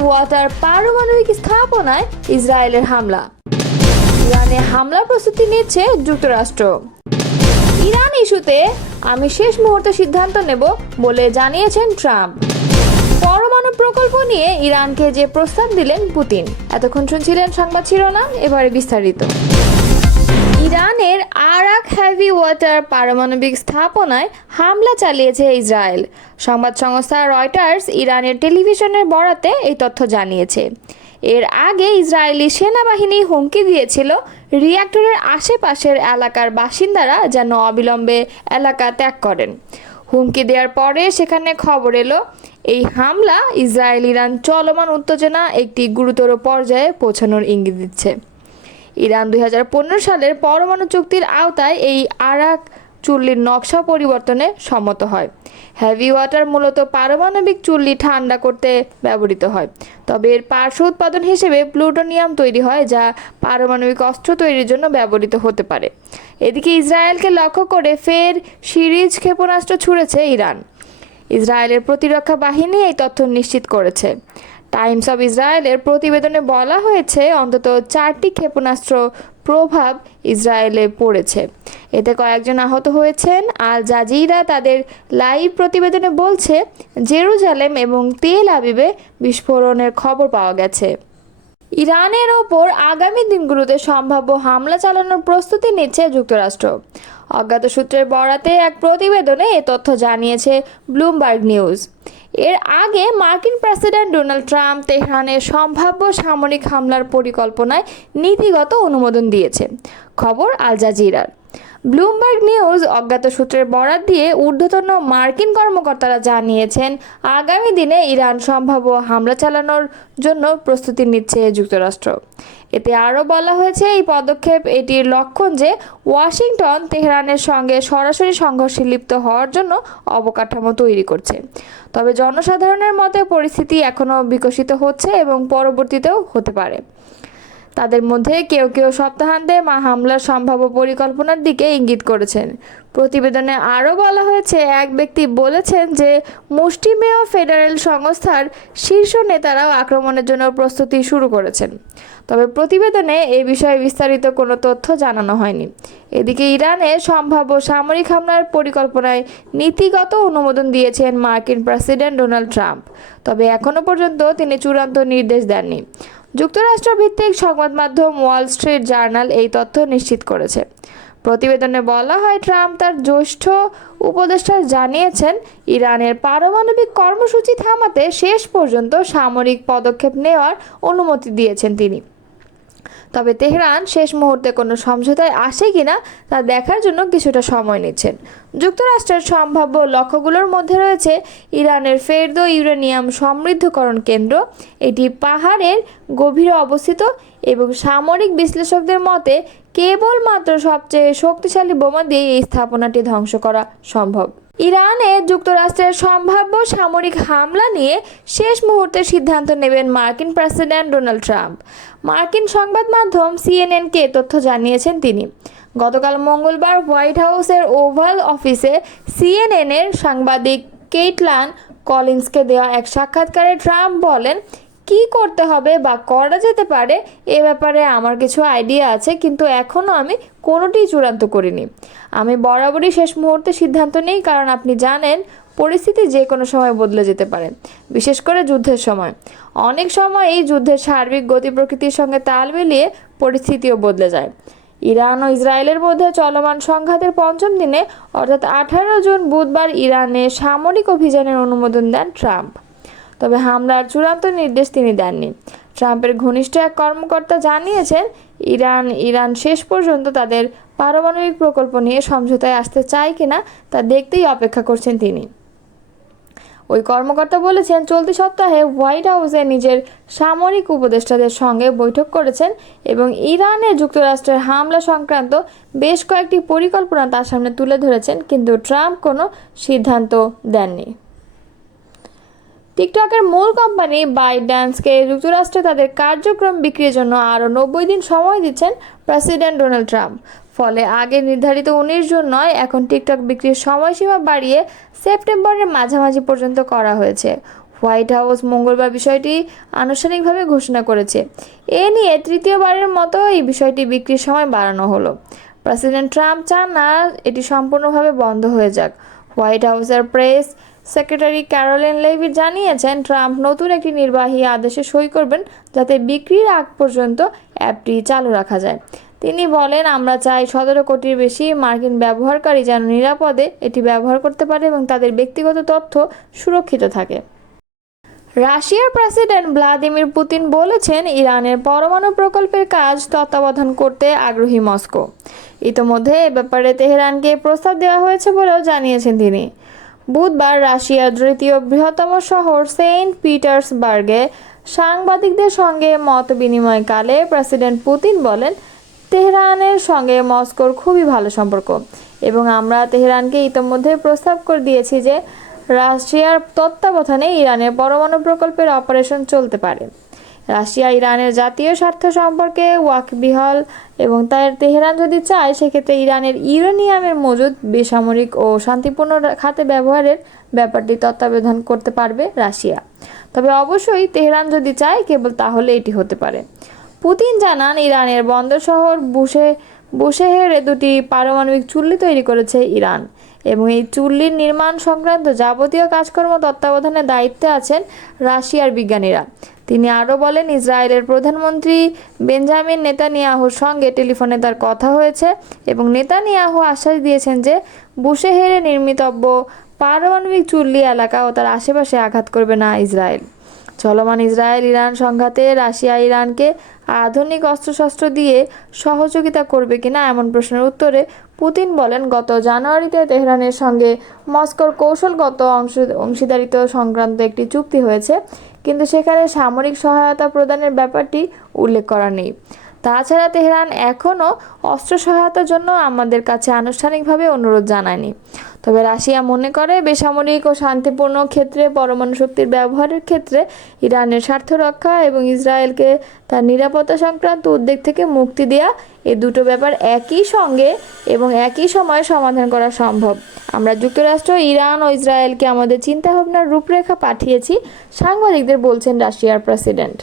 Water পারমাণবিক স্থাপনায় ইসরায়েলের হামলা। ইরানে হামলার প্রস্তুতি নিচ্ছে যুক্তরাষ্ট্র। ইরান ইস্যুতে আমি শেষ মুহূর্তে সিদ্ধান্ত নেব বলে জানিয়েছেন ট্রাম্প। পরমাণু প্রকল্প নিয়ে ইরানকে যে প্রস্তাব দিলেন পুতিন। এতক্ষণ শুনছিলেন সংবাদ শিরোনাম, এবারে বিস্তারিত। ইরানের আরাক হেভি ওয়াটার পারমাণবিক স্থাপনায় হামলা চালিয়েছে ইসরায়েল। সংবাদ সংস্থা রয়টার্স ইরানের টেলিভিশনের বরাতে এই তথ্য জানিয়েছে। এর আগে ইসরায়েলি সেনাবাহিনী হুমকি দিয়েছিল রিঅ্যাক্টরের আশেপাশের এলাকার বাসিন্দারা যেন অবিলম্বে এলাকা ত্যাগ করেন। হুমকি দেওয়ার পরে সেখানে খবর এলো এই হামলা ইসরায়েল ইরান চলমান উত্তেজনা একটি গুরুতর পর্যায়ে পৌঁছানোর ইঙ্গিত দিচ্ছে। ইরান 2015 সালের পরমাণু চুক্তির আওতায় এই আরাক চুল্লির নকশা পরিবর্তনে সম্মত হয়। হেভি ওয়াটার মূলত পারমাণবিক চুল্লি ঠান্ডা করতে ব্যবহৃত হয়, তবে এর পার্শ্ব উৎপাদন হিসেবে প্লুটোনিয়াম তৈরি হয় যা পারমাণবিক অস্ত্র তৈরির জন্য ব্যবহৃত হতে পারে। এদিকে ইসরায়েলকে লক্ষ্য করে ফের সিরিজ ক্ষেপণাস্ত্র ছুড়েছে ইরান। ইসরায়েলের প্রতিরক্ষা বাহিনী এই তথ্য নিশ্চিত করেছে। টাইমস অব ইসরায়েলের প্রতিবেদনে বলা হয়েছে অন্তত 4টি ক্ষেপণাস্ত্র প্রভাব ইসরায়েলে পড়েছে। এতে কয়েকজন আহত হয়েছেন। আল জাজিরা তাদের লাইভ প্রতিবেদনে বলছে জেরুজালেম এবং তেল আবিবে বিস্ফোরণের খবর পাওয়া গেছে। ইরানের ওপর আগামী দিনগুলোতে সম্ভাব্য হামলা চালানোর প্রস্তুতি নিচ্ছে যুক্তরাষ্ট্র। অজ্ঞাত সূত্রের বরাতে এক প্রতিবেদনে এ তথ্য জানিয়েছে ব্লুমবার্গ নিউজ। এর আগে মার্কিন প্রেসিডেন্ট ডোনাল্ড ট্রাম্প তেহরানের সম্ভাব্য সামরিক হামলার পরিকল্পনায় নীতিগত অনুমোদন দিয়েছে, খবর আল জাজিরার। ব্লুমবার্গ নিউজ অজ্ঞাত সূত্রের বরাত দিয়ে ঊর্ধ্বতন মার্কিন কর্মকর্তারা জানিয়েছেন আগামী দিনে ইরান সম্ভাব্য হামলা চালানোর জন্য প্রস্তুতি নিচ্ছে যুক্তরাষ্ট্র। এতে আরও বলা হয়েছে এই পদক্ষেপ এটির লক্ষণ যে ওয়াশিংটন তেহরানের সঙ্গে সরাসরি সংঘর্ষে লিপ্ত হওয়ার জন্য অবকাঠামো তৈরি করছে। তবে জনসাধারণের মতে পরিস্থিতি এখনও বিকশিত হচ্ছে এবং পরবর্তীতেও হতে পারে। তাদের মধ্যে কেউ কেউ সপ্তাহান্তে হামলার সম্ভাব্য পরিকল্পনার দিকে ইঙ্গিত করেছেন। প্রতিবেদনে আরও বলা হয়েছে এক ব্যক্তি বলেছেন যে মুষ্টিমেয় ফেডারেল সংস্থার শীর্ষ নেতারাও আক্রমণের জন্য প্রস্তুতি শুরু করেছেন। তবে প্রতিবেদনে এ বিষয়ে বিস্তারিত কোনো তথ্য জানানো হয়নি। এদিকে ইরানে সম্ভাব্য সামরিক হামলার পরিকল্পনায় নীতিগত অনুমোদন দিয়েছেন মার্কিন প্রেসিডেন্ট ডোনাল্ড ট্রাম্প, তবে এখনও পর্যন্ত তিনি চূড়ান্ত নির্দেশ দেননি। যুক্তরাষ্ট্র ভিত্তিক সংবাদ মাধ্যম ওয়াল স্ট্রিট জার্নাল এই তথ্য নিশ্চিত করেছে। প্রতিবেদনে বলা হয় ট্রাম্প তার জ্যেষ্ঠ উপদেষ্টা জানিয়েছেন ইরানের পারমাণবিক কর্মসূচি থামাতে শেষ পর্যন্ত সামরিক পদক্ষেপ নেওয়ার অনুমতি দিয়েছেন তিনি। তবে তেহরান শেষ মুহূর্তে কোনো সমঝোতায় আসে কিনা তা দেখার জন্য কিছুটা সময় নিচ্ছেন। যুক্তরাষ্ট্রের সম্ভাব্য লক্ষ্যগুলোর মধ্যে রয়েছে ইরানের ফেরদো ইউরেনিয়াম সমৃদ্ধকরণ কেন্দ্র। এটি পাহাড়ের গভীরে অবস্থিত এবং সামরিক বিশ্লেষকদের মতে কেবলমাত্র সবচেয়ে শক্তিশালী বোমা দিয়ে এই স্থাপনাটি ধ্বংস করা সম্ভব। ইরানে যুক্তরাষ্ট্রের সম্ভাব্য সামরিক হামলা নিয়ে শেষ মুহূর্তে সিদ্ধান্ত নেবেন মার্কিন প্রেসিডেন্ট ডোনাল্ড ট্রাম্প। মার্কিন সংবাদ মাধ্যম সিএনএনকে তথ্য জানিয়েছেন তিনি। গতকাল মঙ্গলবার হোয়াইট হাউসের ওভাল অফিসে সিএনএনের সাংবাদিক কেইটলান কলিন্সকে দেওয়া এক সাক্ষাৎকারে ট্রাম্প বলেন, কি করতে হবে বা করা যেতে পারে এ ব্যাপারে আমার কিছু আইডিয়া আছে, কিন্তু এখনও আমি কোনোটিই চূড়ান্ত করিনি। আমি বরাবরই শেষ মুহূর্তে সিদ্ধান্ত নিই, কারণ আপনি জানেন পরিস্থিতি যে কোনো সময় বদলে যেতে পারে, বিশেষ করে যুদ্ধের সময়। অনেক সময় এই যুদ্ধের সার্বিক গতি প্রকৃতির সঙ্গে তাল মিলিয়ে পরিস্থিতিও বদলে যায়। ইরান ও ইসরায়েলের মধ্যে চলমান সংঘাতের পঞ্চম দিনে অর্থাৎ 18 জুন বুধবার ইরানে সামরিক অভিযানের অনুমোদন দেন ট্রাম্প। তবে হামলার চূড়ান্ত নির্দেশ তিনি দেননি। ট্রাম্পের ঘনিষ্ঠ এক কর্মকর্তা জানিয়েছেন ইরান শেষ পর্যন্ত তাদের পারমাণবিক প্রকল্প নিয়ে সমঝোতায় আসতে চায় কিনা তা দেখতেই অপেক্ষা করছেন তিনি। ওই কর্মকর্তা বলেছেন চলতি সপ্তাহে হোয়াইট হাউসে নিজের সামরিক উপদেষ্টাদের সঙ্গে বৈঠক করেছেন এবং ইরানে যুক্তরাষ্ট্রের হামলা সংক্রান্ত বেশ কয়েকটি পরিকল্পনা তার সামনে তুলে ধরেছেন, কিন্তু ট্রাম্প কোনো সিদ্ধান্ত দেননি। টিকটকের মূল কোম্পানি বাইড্যান্সকে যুক্তরাষ্ট্রে তাদের কার্যক্রম বিক্রির জন্য আরও 90 দিন সময় দিচ্ছেন প্রেসিডেন্ট ডোনাল্ড ট্রাম্প। ফলে আগে নির্ধারিত 19 জুন নয়, এখন টিকটক বিক্রির সময়সীমা বাড়িয়ে সেপ্টেম্বরের মাঝামাঝি পর্যন্ত করা হয়েছে। হোয়াইট হাউস মঙ্গলবার বিষয়টি আনুষ্ঠানিকভাবে ঘোষণা করেছে। এ নিয়ে তৃতীয়বারের মতো এই বিষয়টি বিক্রির সময় বাড়ানো হলো। প্রেসিডেন্ট ট্রাম্প চান না এটি সম্পূর্ণভাবে বন্ধ হয়ে যাক। হোয়াইট হাউসের প্রেস সেক্রেটারি ক্যারোলিন লেভিট জানিয়েছেন, ট্রাম্প নতুন একটি নির্বাহী আদেশে সই করবেন যাতে বিক্রির আগ পর্যন্ত অ্যাপটি চালু রাখা যায়। তিনি বলেন, আমরা চাই 17 কোটির বেশি মার্কিন ব্যবহারকারী যেন নিরাপদে এটি ব্যবহার করতে পারে এবং তাদের ব্যক্তিগত তথ্য সুরক্ষিত থাকে। রাশিয়ার প্রেসিডেন্ট ভ্লাদিমির পুতিন বলেছেন, ইরানের পরমাণু প্রকল্পের কাজ তত্ত্বাবধান করতে আগ্রহী মস্কো। ইতোমধ্যে এ ব্যাপারে তেহরানকে প্রস্তাব দেওয়া হয়েছে বলেও জানিয়েছেন তিনি। বুধবার রাশিয়ার দ্বিতীয় বৃহত্তম শহর সেন্ট পিটার্সবার্গে সাংবাদিকদের সঙ্গে মত বিনিময়কালে প্রেসিডেন্ট পুতিন বলেন, তেহরানের সঙ্গে মস্কোর খুবই ভালো সম্পর্ক এবং আমরা তেহরানকে ইতোমধ্যে প্রস্তাব করে দিয়েছি যে রাশিয়ার তত্ত্বাবধানে ইরানের পরমাণু প্রকল্পের অপারেশন চলতে পারে। রাশিয়া ইরানের জাতীয় স্বার্থ সম্পর্কে ওয়াকিবহাল এবং তার তেহরান যদি চায় সেক্ষেত্রে ইরানের ইউরেনিয়ামের মজুদ বেসামরিক ও শান্তিপূর্ণ খাতে ব্যবহারের ব্যাপারটি তত্ত্বাবধান করতে পারবে রাশিয়া। তবে অবশ্যই তেহরান যদি চায় কেবল তাহলে এটি হতে পারে। পুতিন জানান, ইরানের বন্দর শহর বুশেহেরে দুটি পারমাণবিক চুল্লি তৈরি করেছে ইরান এবং এই চুল্লির নির্মাণ সংক্রান্ত যাবতীয় কাজকর্ম তত্ত্বাবধানের দায়িত্বে আছেন রাশিয়ার বিজ্ঞানীরা। তিনি আরও বলেন, ইসরায়েলের প্রধানমন্ত্রী বেঞ্জামিন নেতানিয়াহুর সঙ্গে টেলিফোনে তার কথা হয়েছে এবং নেতানিয়াহু আশ্বাস দিয়েছেন যে বুশেহেরে নির্মিতব্য পারমাণবিক চুল্লি এলাকা ও তার আশেপাশে আঘাত করবে না ইসরায়েল। চলমান ইসরায়েল ইরান সংঘাতে রাশিয়া ইরানকে আধুনিক অস্ত্রশস্ত্র দিয়ে সহযোগিতা করবে কিনা এমন প্রশ্নের উত্তরে পুতিন বলেন, গত জানুয়ারিতে তেহরানের সঙ্গে মস্কোর কৌশলগত অংশীদারিত্ব সংক্রান্ত একটি চুক্তি হয়েছে, কিন্তু সেখানে সামরিক সহায়তা প্রদানের ব্যাপারটি উল্লেখ করা নেই। তাছাড়া তেহরান এখনও অস্ত্র সহায়তার জন্য আমাদের কাছে আনুষ্ঠানিকভাবে অনুরোধ জানায়নি। তবে রাশিয়া মনে করে বেসামরিক ও শান্তিপূর্ণ ক্ষেত্রে পরমাণু শক্তির ব্যবহারের ক্ষেত্রে ইরানের স্বার্থ রক্ষা এবং ইসরায়েলকে তার নিরাপত্তা সংক্রান্ত উদ্বেগ থেকে মুক্তি দেওয়া, এই দুটো ব্যাপার একই সঙ্গে এবং একই সময়ে সমাধান করা সম্ভব। আমরা যুক্তরাষ্ট্র, ইরান ও ইসরায়েলকে আমাদের চিন্তাভাবনার রূপরেখা পাঠিয়েছি, সাংবাদিকদের বলছেন রাশিয়ার প্রেসিডেন্ট।